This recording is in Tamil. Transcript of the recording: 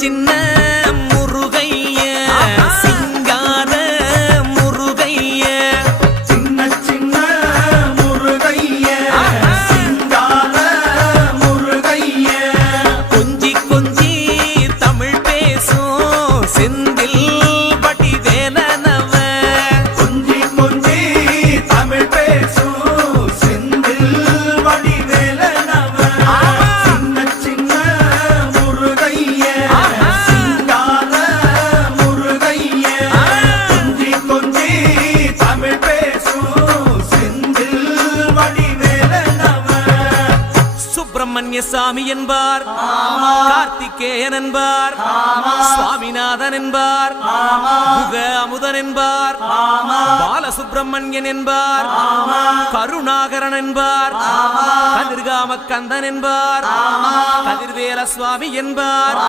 சின்ன முருகைய சிங்கார முருகைய சின்ன முருகைய சிங்கார முருகைய கொஞ்சி கொஞ்சி தமிழ் பேசும் செந்தில் வடிவேலனவ கொஞ்சி கொஞ்சி தமிழ் பேசும் செந்தில் வடிவேலனவ சின்ன முருகைய சிங்கார முருகைய கொஞ்சி கொஞ்சி தமிழ் பேசும் செந்தில் வடிவேலனவ சுப்பிரமணிய சாமி என்பார், கார்த்திகேயன் என்பார், சுவாமிநாதன் என்பார், முக அமுதன் என்பார், பாலசுப்பிரமணியன் என்பார், கருணாகரன் என்பார், கதிர்காம கந்தன் என்பார், கதிர்வேல சுவாமி என்பார்.